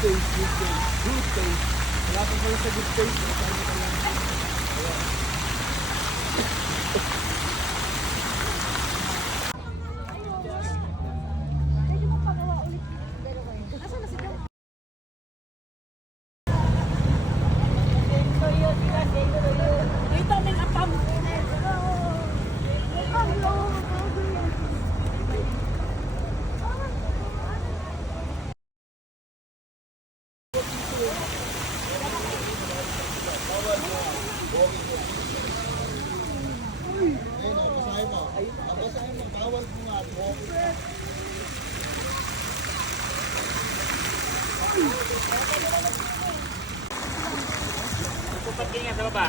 taste, good taste, good taste. Wala pa pala sa good taste. Sabi ko lang. Ayan. Pagpagking nga sa baba.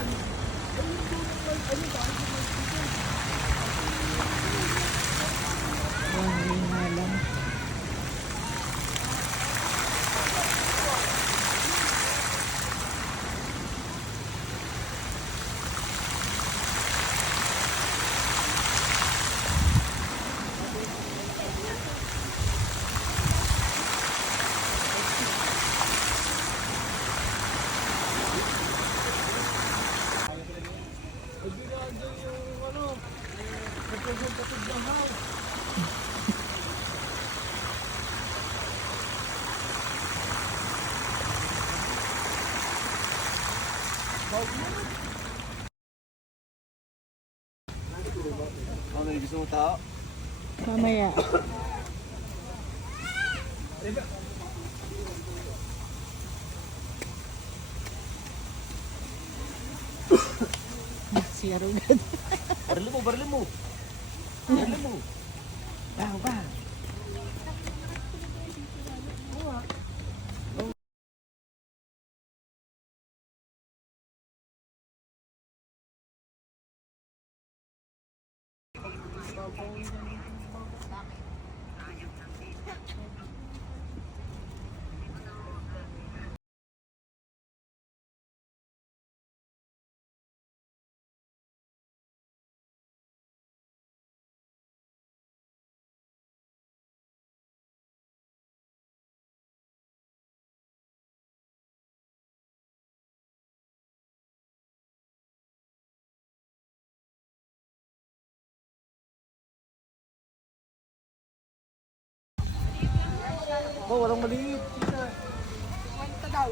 Ano yung gusto mo tao? Mamaya. Si Arugad. Barili mo, barili mo. Barili mo. Wow, wow. Oh, walang maliit. Kwenta daw.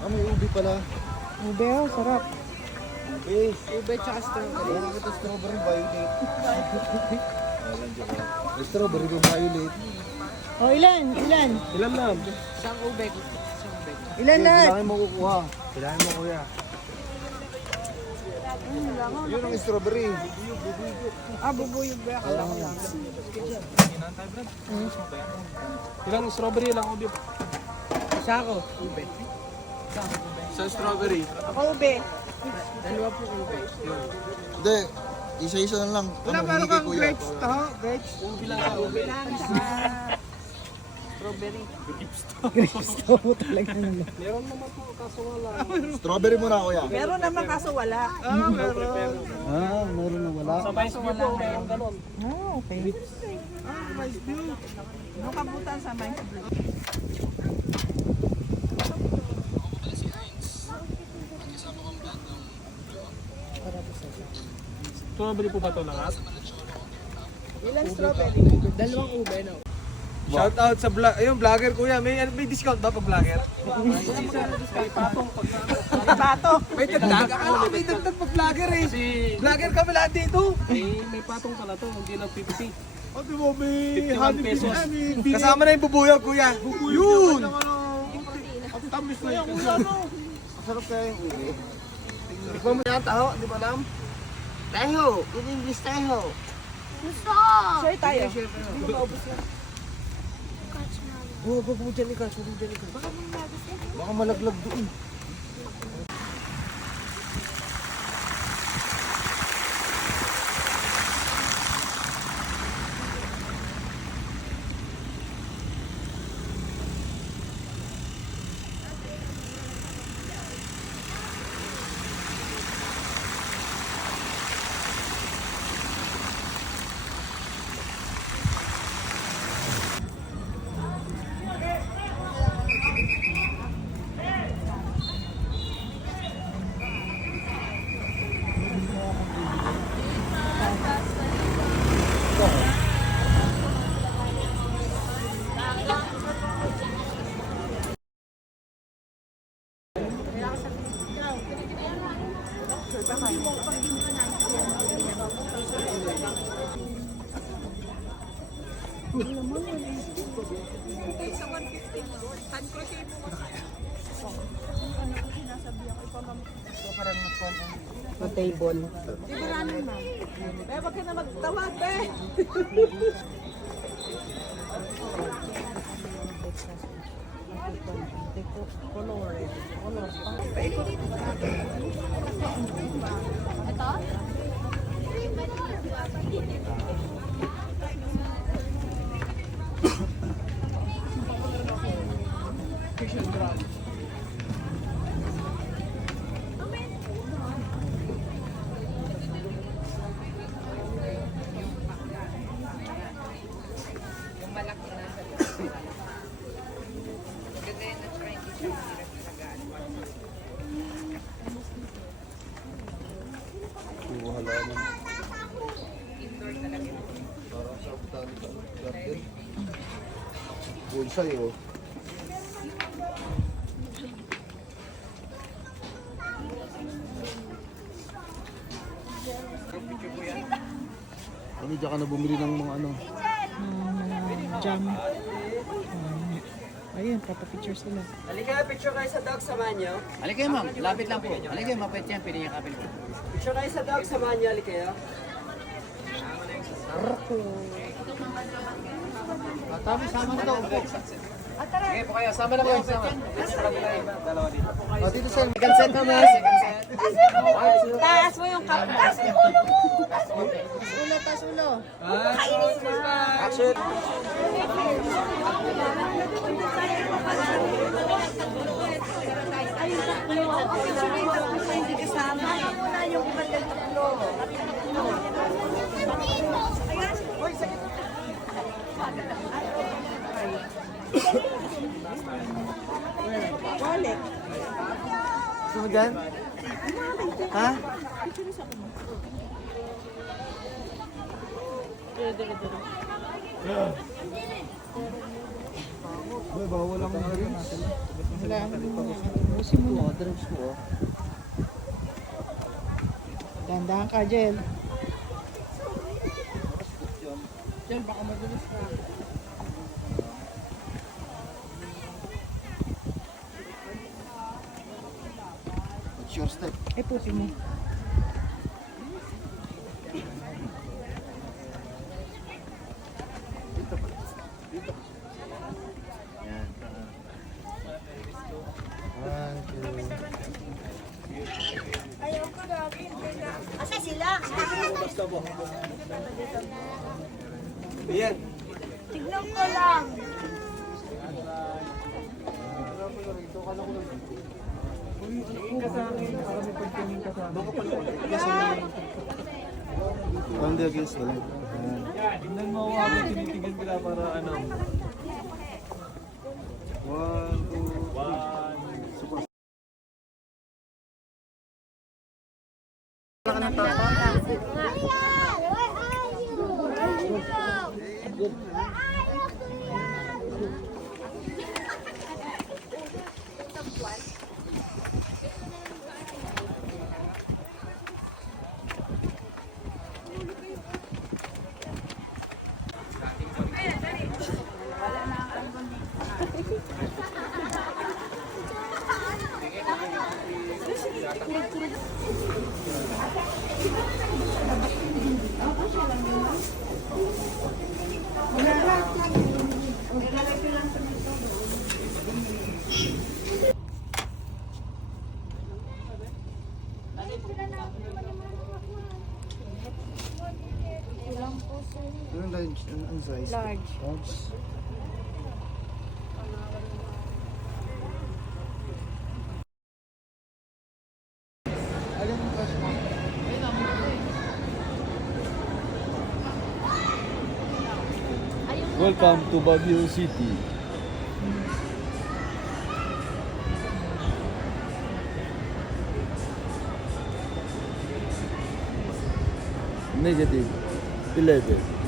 Ah, may ubi pala. Ube, oh, sarap. Ubi. Ube tsaka strawberry. Ayan kita strawberry violet. May strawberry violet. Oh, ilan? Ilan? Ilan lang? Isang ube. Ilan na? Kailangan mo kukuha. Kailangan mo kuya. Yun ang strawberry. Ah, bubuyog ba? Akala ko lang. Ilang strawberry, ilang ubi? Isa ako. Ube. Sa strawberry. Ako ube. Dalawa po ube. Hindi. Isa-isa na lang. Wala Ano, meron hindi kay kang kuya. grapes to? Grapes? Ube lang ka. Ube lang. Strawberry. Grapes to mo talaga naman. Meron naman po, kaso wala. Strawberry muna kuya. Meron naman kaso wala. Ah, meron. Ah, meron na wala. Sa Vice View po, meron ganun. Ah, okay. Ah, nice view. Nung kabutan sa Mines Blue. Strawberry po ba ito lahat? Ilang strawberry? Dalawang ube, no? Shout out sa vlogger kuya. May discount ba pag vlogger? Patong pag Bato. May dagdag. Akala ko may dagdag pag vlogger eh. Vlogger kami lahat dito. may patong pala to, hindi lang 50. O di mo, may 51 pesos. Kasama na yung bubuyog kuya. Yun! Ang tamis na yun. Masarap kaya yung ubi. Ikaw mo yan, taho, di ba alam? Tayo, in English tayo. Gusto! Share tayo. Oo, wag mo dyan ikaw. Sulit dyan ikaw. Baka malaglag doon. Sa 150 mo, hand crochet mo. Ano ko sinasabi ako, Sa table. Di ba ramen, ma'am? Be, wag ka na magtawag, be! Puro halaman. Parang sa botanical garden. Bonsai, oh. Ano, diyan ka na bumili ng mga ano? Jam. Ayun, papapicture sila. Halika, picture kayo sa dog, samahan nyo. Halika ma'am, lapit lang po. Halika, mapait yan, pwede niya kapil po. Picture kayo sa dog, samahan nyo. Halika kayo. Tama, sama na to. Sige po kayo, sama na po. Sama. Dito sa Second set naman. Second set. Taas mo yung cup mo. Action! Hindi kasama. Muna yung iba ng tatlo. Wallet. Gusto mo dyan? Ha? Boy, bawal ang drinks. Drinks ko, oh. Dandahan ka, Jel. What's your step? Ay, puti mo. Yan. One, two. Asa sila? Ayan. Tignan ko lang. Only against the light. Tingnan mo ako, tinitigil nila para ano. One, two, super. Anong size? Large. Large. Welcome to Baguio City. Negative 11.